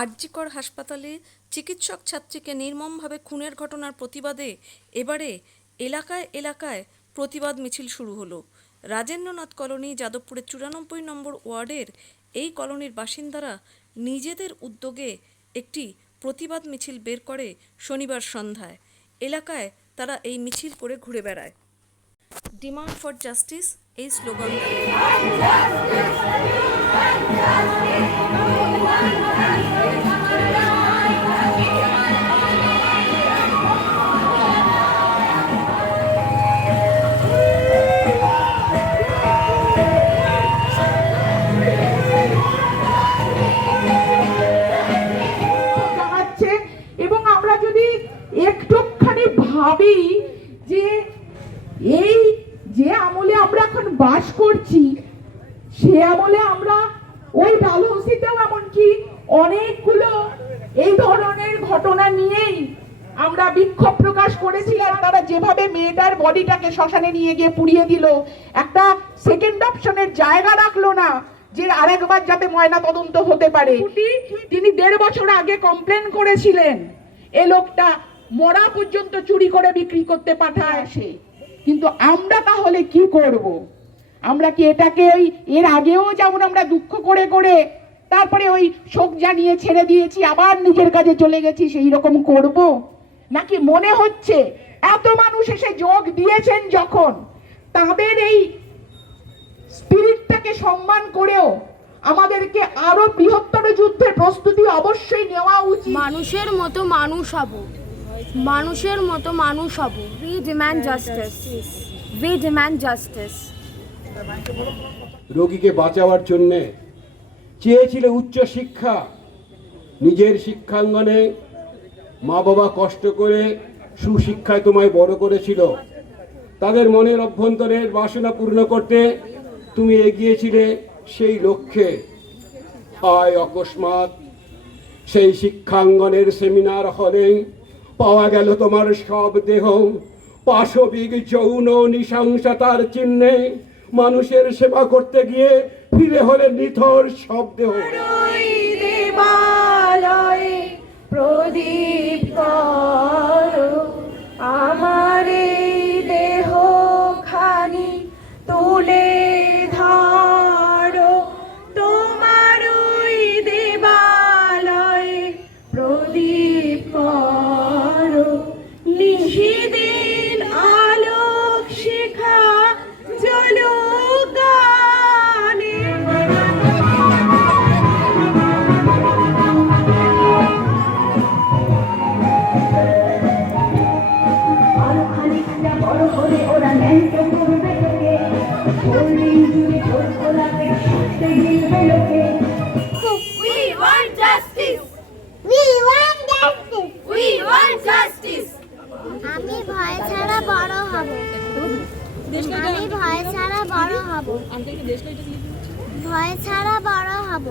আরজিকর হাসপাতালে চিকিৎসক ছাত্রীকে নির্মমভাবে খুনের ঘটনার প্রতিবাদে এবারে এলাকায় এলাকায় প্রতিবাদ মিছিল শুরু হলো। রাজেন্দ্রনাথ কলোনি যাদবপুরের 94 নম্বর ওয়ার্ডের এই কলোনির বাসিন্দারা নিজেদের উদ্যোগে একটি প্রতিবাদ মিছিল বের করে শনিবার সন্ধ্যায়। এলাকায় তারা এই মিছিল করে ঘুরে বেড়ায়। ডিমান্ড ফর জাস্টিস এই স্লোগান দেয়। এবং আমরা যদি একটুখানি ভাবি যে এই যে আমলে আমরা এখন বাস করছি, সে আমলে আমরা ওই ডালহৌসিতেও এমনকি অনেকগুলো এই ধরনের ঘটনা নিয়েই আমরা বিক্ষোভ প্রকাশ করেছিলাম। তারা যেভাবে মেয়েটার বডিটাকে শ্মশানে নিয়ে গিয়ে পুড়িয়ে দিল, একটা সেকেন্ড অপশনের জায়গা রাখলো না যে আরেকবার যাতে ময়না তদন্ত হতে পারে। তিনি 1.5 বছর আগে কমপ্লেন করেছিলেন এ লোকটা মরা পর্যন্ত চুরি করে বিক্রি করতে পাঠায় আসে। কিন্তু আমরা তাহলে কি করব? আমরা কি এটাকে এর আগেও যেমন আমরা দুঃখ করে করে তারপরে ওই শোক জানিয়ে ছেড়ে দিয়েছি, আবার নিজের কাজে চলে গেছি, সেই রকম করব? নাকি মনে হচ্ছে এত মানুষ এসে যোগ দিয়েছেন যখন, তাদের এই স্পিরিটটাকে সম্মান করেও আমাদেরকে আরো বৃহত্তর যুদ্ধের প্রস্তুতি অবশ্যই নেওয়া উচিত। মানুষের মতো মানুষ হব, মানুষের মতো মানুষ হব। We demand justice. We demand justice. রোগীকে বাঁচাবার জন্যে চেয়েছিলে উচ্চ শিক্ষা। নিজের শিক্ষাঙ্গনে মা বাবা কষ্ট করে সুশিক্ষায় তোমায় বড় করেছিল। তাদের মনের অভ্যন্তরের বাসনা পূর্ণ করতে তুমি এগিয়েছিলে সেই লক্ষ্যে। আয় অকস্মাৎ সেই শিক্ষাঙ্গনের সেমিনার হলে পাওয়া গেল তোমার সব দেহ পাশবিক যৌন নৃশংসতার চিহ্নে। মানুষের সেবা করতে গিয়ে ফিরে হলে নিথর সব দেহ। প্রদীপ করো আমার দেহ খানি তুলে ধরো, তোমার ওই দেবালয়ে প্রদীপ করো, নিশিদিন আলোক শিখা জ্বলুক গানে। আরো খানিকটা বড় হলে ওরা ন্যাংটো করবে তোকে, হোল্ডিং জুড়ে তোর গোলাপে শুতে গিলবে লোকে। We want justice. We want justice. We want justice. আমি ভয় ছাড়া বড় হব, আমি ভয় ছাড়া বড় হব, ভয় ছাড়া বড় হব।